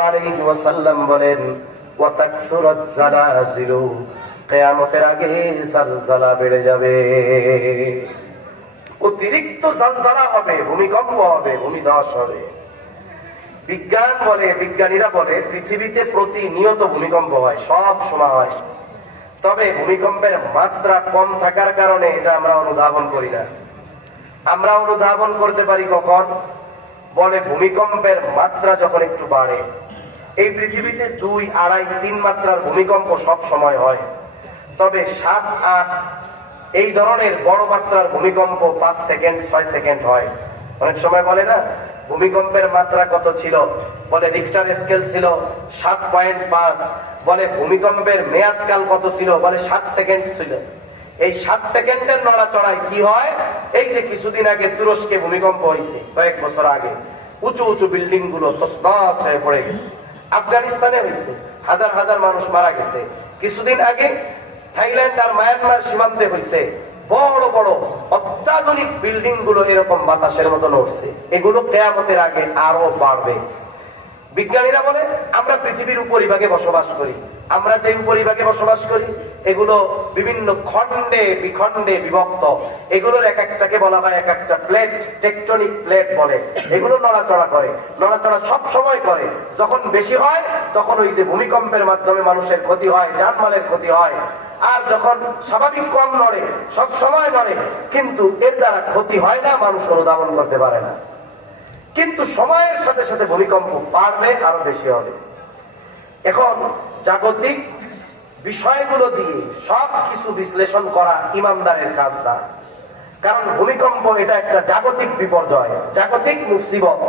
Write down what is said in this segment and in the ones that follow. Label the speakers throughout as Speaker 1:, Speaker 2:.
Speaker 1: আলাইহি ওয়াসাল্লাম বলেন ওয়া তাকসুরাজ জালাজিলু কিয়ামতের আগে জালজালা বেড়ে যাবে। অতিরিক্ত জালজালা হবে, ভূমিকম্প হবে, ভূমিধস হবে। বিজ্ঞান বলে, বিজ্ঞানীরা বলে, পৃথিবীতে প্রতিনিয়ত ভূমিকম্প হয়, সব সময় হয়। তবে ভূমিকম্পের মাত্রা কম থাকার কারণে এটা আমরা অনুধাবন করি না। আমরা অনুধাবন করতে পারি কখন? বলে, ভূমিকম্পের মাত্রা যখন একটু বাড়ে এই পৃথিবীতে দুই, আড়াই, তিন মাত্রার ভূমিকম্প সব সময় হয়। তবে সাত, আট, এই ধরনের বড় মাত্রার ভূমিকম্প পাঁচ সেকেন্ড, ছয় সেকেন্ড হয়। অনেক সময় বলে না, ভূমিকম্পের মাত্রা কত ছিল? বলে রিক্টার স্কেল ছিল সাত পয়েন্ট পাঁচ। বলে ভূমিকম্পের মেয়াদকাল কত ছিল? বলে সাত সেকেন্ড ছিল। এই সাত সেকেন্ডের নড়াচড়ায় কি হয়? এই যে কিছুদিন আগে তুরস্কে ভূমিকম্প হয়েছে, কয়েক বছর আগে, উঁচু উঁচু বিল্ডিংগুলো হয়ে পড়ে গেছে। আফগানিস্তানে হয়েছে। হাজার হাজার মানুষ মারা গেছে। কিছুদিন আগে থাইল্যান্ড আর মায়ানমার সীমান্তে হয়েছে। বড় বড় অত্যাধুনিক বিল্ডিংগুলো এরকম বাতাসের মতো নড়ছে। এগুলো কেয়ামতের আগে আরও বাড়বে। বিজ্ঞানীরা বলে, আমরা পৃথিবীর উপরিভাগে বসবাস করি। আমরা যে উপরিভাগে বসবাস করি এগুলো বিভিন্ন খণ্ডে, বিখণ্ডে বিভক্ত। এগুলোর এক একটাকে বলা হয় এক একটা প্লেট টেকটনিক প্লেট বলে। এগুলো নড়াচড়া করে। নড়াচড়া সব সময় করে। যখন বেশি হয়, তখন ওই যে ভূমিকম্পের মাধ্যমে মানুষের ক্ষতি হয় জানমালের ক্ষতি হয়। আর যখন স্বাভাবিক কম নড়ে সব সময় নড়ে, কিন্তু এর দ্বারা ক্ষতি হয় না, মানুষ অনুধাবন করতে পারে না। কিন্তু সময়ের সাথে সাথে ভূমিকম্প বাড়বে, আরও বেশি হবে। এখন জাগতিক বিষয়গুলো দিয়ে সব কিছু বিশ্লেষণ করা ইমানদারের কাজ না কারণ ভূমিকম্প এটা একটা জাগতিক বিপর্যয় জাগতিক মুসিবত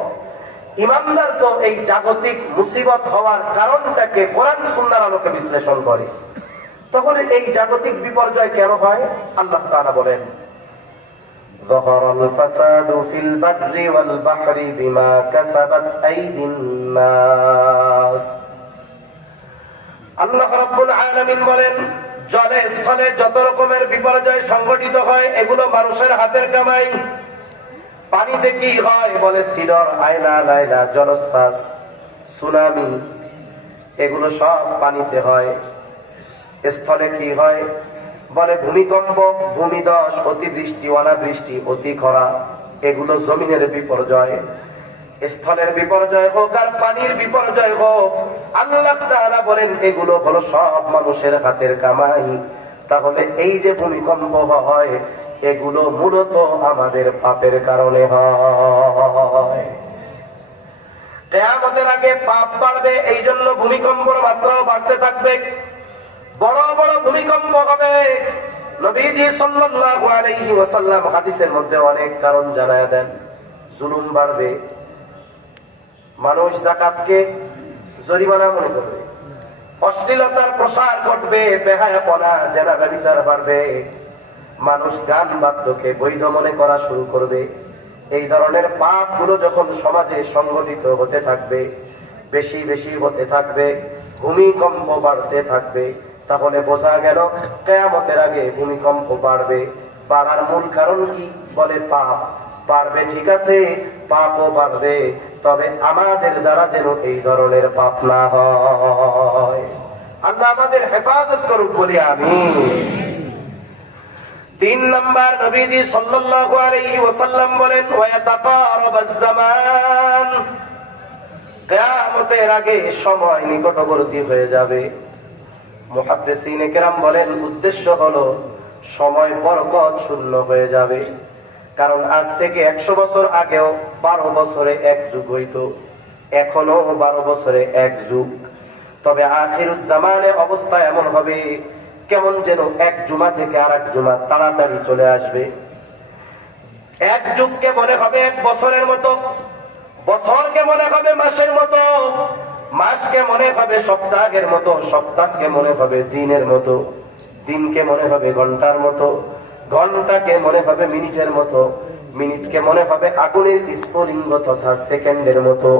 Speaker 1: ইমানদার তো এই জাগতিক মুসিবত হওয়ার কারণটাকে কোরআন সুন্নার আলোকে বিশ্লেষণ করে তখন এই জাগতিক বিপর্যয় কেন হয় আল্লাহ তাআলা বলেন ظهر الفساد في البر والبحر بما كسبت أيدي الناس আল্লাহ রাব্বুল আলামিন বলেন, জলে, স্থলে যত রকমের বিপর্যয় সংঘটিত হয়, এগুলো মানুষের হাতের কামাই। পানিতে কি হয় বলে সিডর, আয়না লাইলা জলশ্বাস সুনামি, এগুলো সব পানিতে হয়। স্থলে কি হয় বলে ভূমিকম্প, ভূমিদশ, অতিবৃষ্টি, অনাবৃষ্টি, অতি খরা, এগুলো জমিনের বিপর্যয়। স্থলের বিপর্যয় হোক আর পানির বিপর্যয় হোক, আল্লাহ তাআলা বলেন, এগুলো হলো সব মানুষের হাতের কামাই। তাহলে এই যে ভূমিকম্প হয়, এগুলো মূলত আমাদের পাপের কারণে হয়। আগে পাপ বাড়বে এই জন্য মাত্রাও বাড়তে থাকবে। বড় বড় ভূমিকম্প হবে। নবীজি মধ্যে অনেক কারণ দেন। জুলুম বাড়বে মানুষ জাকাতকে জরিমানা মনে করবে। অশ্লীলতার প্রসার ঘটবে বেহায়াপনা জেনা ব্যবিচার বাড়বে। মানুষ গান বাদ্যকে বৈধ মনে করা শুরু করবে। এই ধরনের পাপগুলো যখন সমাজে সংগঠিত হতে থাকবে, বেশি বেশি হতে থাকবে, ভূমিকম্প বাড়তে থাকবে, তাহলে বোঝা গেল কেয়ামতের আগে ভূমিকম্প বাড়বে। বাড়ার মূল কারণ কি বলে পাপ? বাড়বে ঠিক আছে পাপও বাড়বে তবে আমাদের দ্বারা যেন এই ধরনের পাপ না হয়। আল্লাহ আমাদের হেফাজত করুক বলি আমি তিন নম্বর নবীজি ওয়াসাল্লাম বলেন আগে সময় নিকটবর্তী হয়ে যাবে। মুহাদ্দিসিনে বলেন, উদ্দেশ্য হলো, সময় বরকত শূন্য হয়ে যাবে। কারণ আজ থেকে একশো বছর আগেও বারো বছরে এক যুগ হইতো। এখনও বারো বছরে এক যুগ। তবে আখিরুজ্জামানে অবস্থা এমন হবে, কেমন যেন এক জুমা থেকে আর এক জুমা তাড়াতাড়ি চলে আসবে। এক যুগকে মনে হবে এক বছরের মতো, বছরকে মনে হবে মাসের মতো, মাসকে মনে হবে সপ্তাহের মতো, সপ্তাহকে মনে হবে দিনের মতো, দিনকে মনে হবে ঘণ্টার মতো। ঘন্টাকে মনে হবে মিনিটের মতো, মিনিটকে মনে হবে আগুনের স্ফুলিঙ্গ তথা সেকেন্ডের মতো।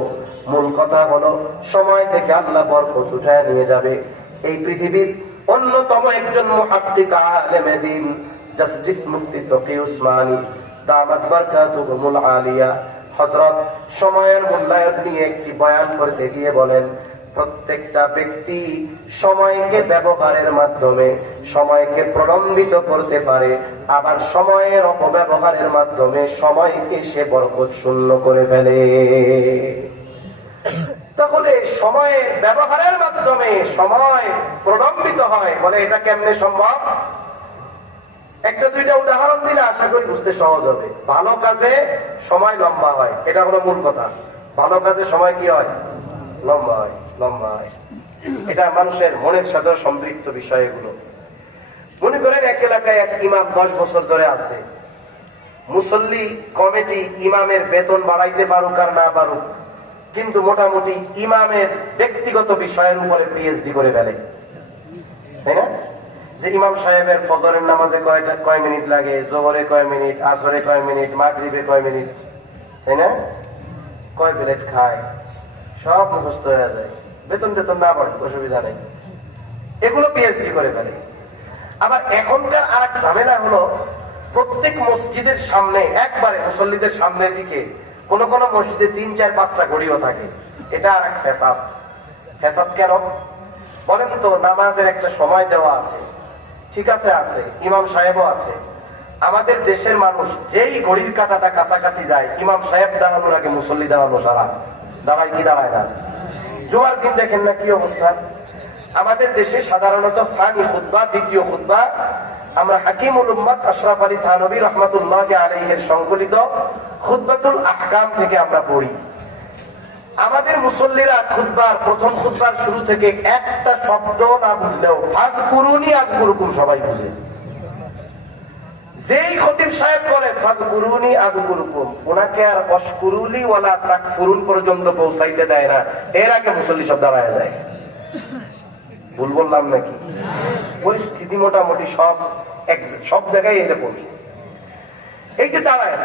Speaker 1: মূল কথা হলো, সময় থেকে আল্লাহ বরকত উঠায় নিয়ে যাবে। এই পৃথিবীর অন্যতম একজন মুহাদ্দিক আলেমে দিন জাস্টিস মুফতি তকি উসমানী, দামাত বারকাতুহুমুল আলিয়া। হজরত সময়ের মূল্যায়ন নিয়ে একটি বয়ান করতে গিয়ে বলেন প্রত্যেকটা ব্যক্তি সময়কে ব্যবহারের মাধ্যমে, সময়কে প্রলম্বিত করতে পারে। আবার সময়ের অপব্যবহারের মাধ্যমে সময়কে সে বরকত শূন্য করে ফেলে। তাহলে সময়ের ব্যবহারের মাধ্যমে সময় প্রলম্বিত হয় বলে এটা কেমনে সম্ভব? একটা দুইটা উদাহরণ দিলে আশা করি বুঝতে সহজ হবে। ভালো কাজে সময় লম্বা হয়, এটা হলো মূল কথা। ভালো কাজে সময় কি হয়? লম্বা হয়। এটা মানুষের মনের সাথে সম্পৃক্ত বিষয় এগুলো। মনে করেন এক এলাকায় এক ইমাম দশ বছর ধরে আছে। মুসল্লি কমিটি ইমামের বেতন বাড়াইতে পারুক আর না পারুক, কিন্তু মোটামুটি ইমামের ব্যক্তিগত বিষয়ের উপরে পিএইচডি করে ফেলে। তাই না? যে ইমাম সাহেবের ফজরের নামাজে কয়টা, কয় মিনিট লাগে, জোহরে কয় মিনিট, আসরে কয় মিনিট, মাগরিবে কয় মিনিট, তাই না? কয় প্লেট খায়? সব মুখস্থ হয়ে যায়। বেতন বেতন না পড়ে অসুবিধা নেই। এগুলো পিএইচডি করে ফেলে। আবার এখনকার আর এক ঝামেলা হলো, প্রত্যেক মসজিদের সামনে, একবারে মুসল্লিদের সামনের দিকে, কোন কোন মসজিদে তিন, চার, পাঁচটা ঘড়িও থাকে। এটা আর এক ফেসাদ ফেসাদ কেন? বলেন তো, নামাজের একটা সময় দেওয়া আছে। ঠিক আছে আছে। ইমাম সাহেবও আছে। আমাদের দেশের মানুষ যেই ঘড়ির কাটাটা কাছাকাছি যায়, ইমাম সাহেব দাঁড়ানোর আগে মুসল্লি দাঁড়ানো সারা। দাঁড়ায় কি দাঁড়ায় না? জুমার দিন দেখেন না কি অবস্থা? আমাদের দেশে সাধারণত ফানি খুদ্া দ্বিতীয় খুদ্া আমরা হাকিমুল উম্মদ আশরাফ আলী থানবী রহমতুল্লাহ আলহের সংকলিত খুদ্বাতুল আহকাম থেকে আমরা পড়ি। আমাদের মুসল্লিরা খুদ্বার প্রথম খুদ্বার শুরু থেকে একটা শব্দ না বুঝলেও ফাঁক কুরুনি আগ সবাই বুঝে। যেই খতিব সাহেব বলে ফাঁক কুরুনি আগ গুরুকুম ওনাকে আর অস্কুরুলি ওলা তাক ফুরুন পর্যন্ত পৌঁছাইতে দেয় না। এর আগে মুসল্লি সব দাঁড়ায় যায়। ভুল বললাম নাকি? পরিস্থিতি মোটামুটি সব এক- সব জায়গায় এরকম এই যে দাঁড়ায়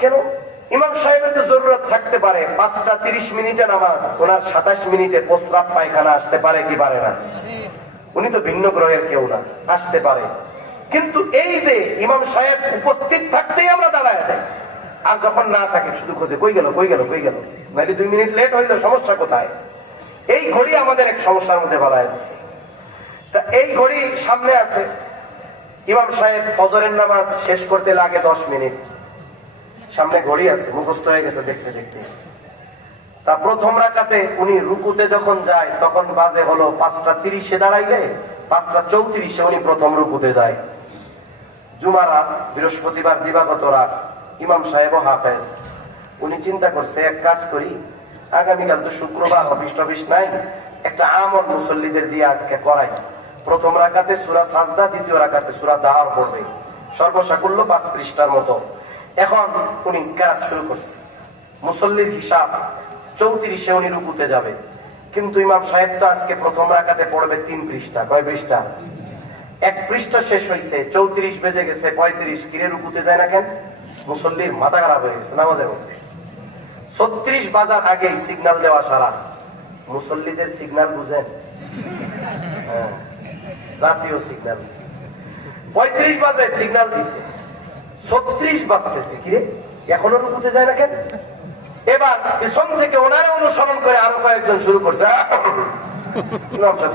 Speaker 1: কেন? ইমাম সাহেবের তো জরুরত থাকতে পারে। পাঁচটা তিরিশ মিনিটে নামাজ, ওনার সাতাশ মিনিটে প্রস্রাব পায়খানা আসতে পারে কি পারে না? উনি তো ভিন্ন গ্রহের কেউ না, আসতে পারে। কিন্তু এই যে ইমাম সাহেব উপস্থিত থাকতেই আমরা দাঁড়ায় যাই আর যখন না থাকে, শুধু খোঁজে, কই গেল কই গেল কই গেল? নাহলে দুই মিনিট লেট হইল, সমস্যা কোথায়? এই ঘড়ি আমাদের এক সমস্যার মধ্যে দিচ্ছে তা এই ঘড়ি সামনে আছে। ইমাম সাহেব ফজরের নামাজ শেষ করতে লাগে দশ মিনিট। সামনে ঘড়ি আছে, মুখস্থ হয়ে গেছে দেখতে দেখতে। তা প্রথম রাকাতে উনি রুকুতে যখন যায়, তখন বাজে হলো পাঁচটা তিরিশে দাঁড়াইলে, পাঁচটা চৌত্রিশে উনি প্রথম রুকুতে যায়। জুমা রাত, বৃহস্পতিবার দিবাগত রাত, ইমাম সাহেব হাফেজ। উনি চিন্তা করছে, এক কাজ করি, আগামীকাল তো শুক্রবার, অফিস টফিস নাই, একটা আমল মুসল্লিদের দিয়ে আজকে করাই। প্রথম রাকাতে সুরা সাজদা, দ্বিতীয় রাকাতে সুরা দাহার পড়বে। সর্বসাকুল্য পাঁচ পৃষ্ঠার মতো। এখন উনি কেরাত শুরু করছে। মুসল্লির হিসাব, চৌত্রিশে উনি রুকুতে যাবে। কিন্তু ইমাম সাহেব তো আজকে প্রথম রাকাতে পড়বে তিন পৃষ্ঠা। কয় পৃষ্ঠা? এক পৃষ্ঠা শেষ হয়েছে চৌত্রিশ বেজে গেছে পঁয়ত্রিশ। কিরে রুকুতে যায় না কেন? মুসল্লির মাথা খারাপ হয়ে গেছে নামাজের মধ্যে। ছত্রিশ বাজার আগেই সিগন্যাল দেওয়া সারা। মুসল্লিদের সিগন্যাল বুঝেন? হ্যাঁ, জাতীয় সিগন্যাল পঁয়ত্রিশ বাজে সিগনাল দিছে। ছত্রিশ বাজতেছে কিরে? এখনও রুকুতে যায় না কেন? এবার পিছন থেকে ওনারে অনুসরণ করে আরও কয়েকজন শুরু করছে।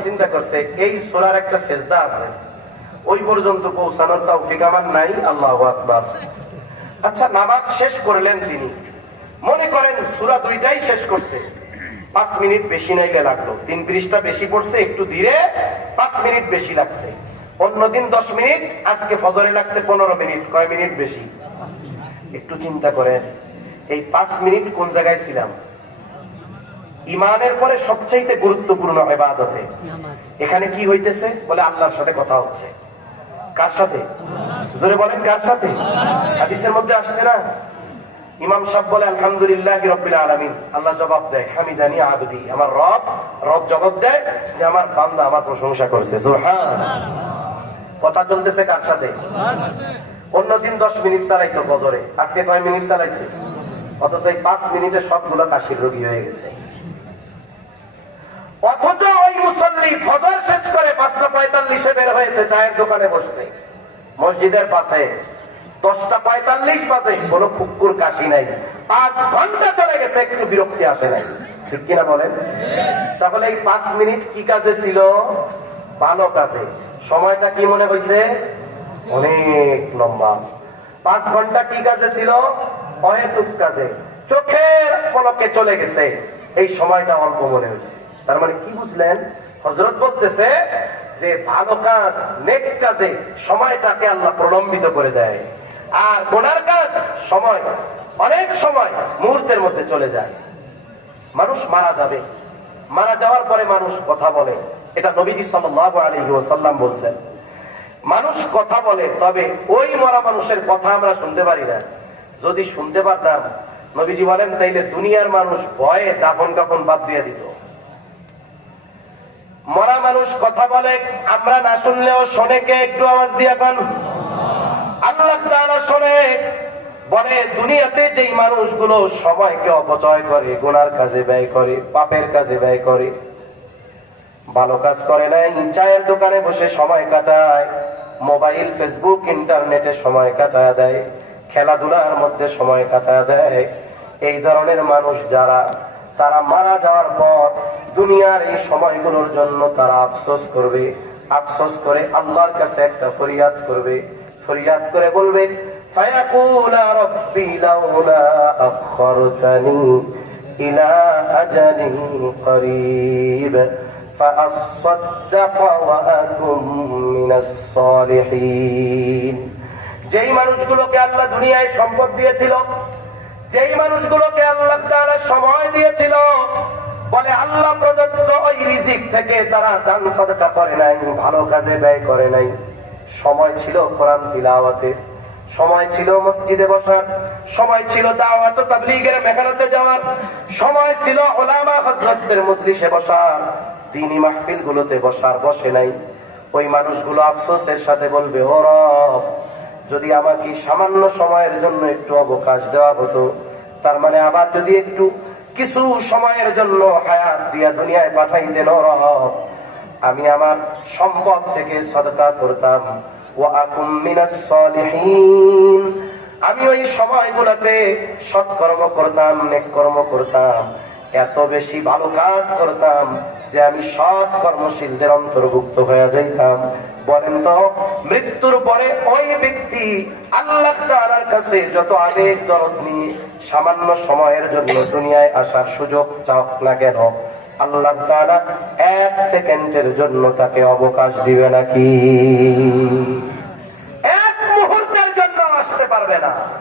Speaker 1: চিন্তা করছে এই সোলার একটা সেজদা আছে। ওই পর্যন্ত পৌঁছানোর তাও আমার নাই আল্লাহ আকবার। আচ্ছা নামাজ শেষ করলেন তিনি। মনে করেন সুরা দুইটাই শেষ করছে। পাঁচ মিনিট বেশি নাইলে লাগল। তিন পৃষ্ঠা বেশি পড়ছে একটু ধীরে পাঁচ মিনিট বেশি লাগছে। অন্যদিন দশ মিনিট আজকে ফজরে লাগছে পনেরো মিনিট। কয় মিনিট বেশি? একটু চিন্তা করেন এই পাঁচ মিনিট কোন জায়গায় ছিলাম? ইমানের পরে সবচাইতে গুরুত্বপূর্ণ এবাদতে। এখানে কি হইতেছে? বলে আল্লাহর সাথে কথা হচ্ছে। কার সাথে? জোরে বলেন, কার সাথে? হাদিসের মধ্যে আসছে না? ইমাম বলে, আলহামদুলিল্লাহ রব্বিল আলামিন। আল্লাহ জবাব দেয় আবদি। আমার রব রব জবাব দেয় যে, আমার বান্দা আমার প্রশংসা করছে। কথা চলতেছে কার সাথে? অন্যদিন দশ মিনিট চালাইতো বজরে আজকে কয় মিনিট চালাইছে? অথচ এই পাঁচ মিনিটে সবগুলো কাশির রোগী হয়ে গেছে। অথচ মুসল্লি ফজর শেষ করে পাঁচটা পঁয়তাল্লিশে বের হয়েছে, চায়ের দোকানে বসছে। মসজিদের পাশে দশটা পঁয়তাল্লিশ বাজে, কোনো কুকুর কাশি নাই। পাঁচ ঘণ্টা চলে গেছে, একটু বিরক্তি আসে নাই। ঠিক কিনা বলেন? তাহলে এই পাঁচ মিনিট কি কাজে ছিল? ভালো কাজে। সময়টা কি মনে হয়েছে অনেক লম্বা। পাঁচ ঘণ্টা কি কাজে ছিল? অহেতুক কাজে। চোখের পলকে চলে গেছে। এই সময়টা অল্প মনে হয়েছে তার মানে কি বুঝলেন? হজরত বলতেছে যে ভালো কাজ, নেক কাজে সময়টাকে আল্লাহ প্রলম্বিত করে দেয়। আর গোনার কাজ সময়, অনেক সময় মুহূর্তের মধ্যে চলে যায়। মানুষ মারা যাবে। মারা যাওয়ার পরে মানুষ কথা বলে। এটা নবীজি সাল্লাল্লাহু আলাইহি ওয়াসাল্লাম বলছেন। মানুষ কথা বলে, তবে ওই মরা মানুষের কথা আমরা শুনতে পারি না। যদি শুনতে পারতাম, নবীজি বলেন, তাইলে দুনিয়ার মানুষ ভয়ে দাফন কাফন বাদ দিয়ে দিত। মরা মানুষ কথা বলে, আমরা না শুনলেও শোনে কে? একটু আওয়াজ দিয়ে পান আল্লাহ শোনে, বলে, দুনিয়াতে যেই মানুষগুলো সময়কে অপচয় করে, গুনার কাজে ব্যয় করে, পাপের কাজে ব্যয় করে, ভালো কাজ করে নাই, চায়ের দোকানে বসে সময় কাটায়, মোবাইল, ফেসবুক, ইন্টারনেটে সময় কাটায় দেয়, খেলাধুলার মধ্যে সময় কাটায় দেয়, এই ধরনের মানুষ যারা তারা মারা যাওয়ার পর দুনিয়ার এই সময়গুলোর জন্য তারা আফসোস করবে আফসোস করে আল্লাহর কাছে একটা ফরিয়াদ করবে ফরিয়াদ করে বলবে فيقول ربي لولا أخرتني إلى أجل قريب فأصدق وأكن من الصالحين যেই মানুষগুলোকে আল্লাহ দুনিয়ায় সম্পদ দিয়েছিল যেই মানুষগুলোকে আল্লাহ তাআলা সময় দিয়েছিল। বলে, আল্লাহ প্রদত্ত ওই রিজিক থেকে তারা দান সাদকা করে নাই ভালো কাজে ব্যয় করে নাই। সময় ছিল কোরআন তিলাওয়াতে। সময় ছিল মসজিদে বসার। সময় ছিল দাওয়াত তাবলীগের মেহনতে যাওয়ার। সময় ছিল ওলামা হযরতদের মজলিসে বসার। দিনী মাহফিল গুলোতে বসার, বসে নাই। ওই মানুষগুলো আফসোসের সাথে বলবে, ও রব, যদি আমাকে সামান্য সময়ের জন্য একটু অবকাশ দেওয়া হতো তার মানে আবার যদি একটু কিছু সময়ের জন্য হায়াত দিয়া দুনিয়ায় পাঠাই দেন আমি আমার সম্পদ থেকে সদকা করতাম। ও আমি ওই সময়গুলোতে সৎকর্ম করতাম নেক কর্ম করতাম। এত বেশি ভালো কাজ করতাম যে আমি সৎ কর্মশীলদের অন্তর্ভুক্ত হয়ে যাইতাম। বলেন তো, মৃত্যুর পরে ওই ব্যক্তি আল্লাহ তাআলার কাছে যত আবেগ দরদ নিয়ে সামান্য সময়ের জন্য দুনিয়ায় আসার সুযোগ চাওক না কেন? আল্লাহ তাআলা এক সেকেন্ডের জন্য তাকে অবকাশ দিবে নাকি? এক মুহূর্তের জন্য আসতে পারবে না।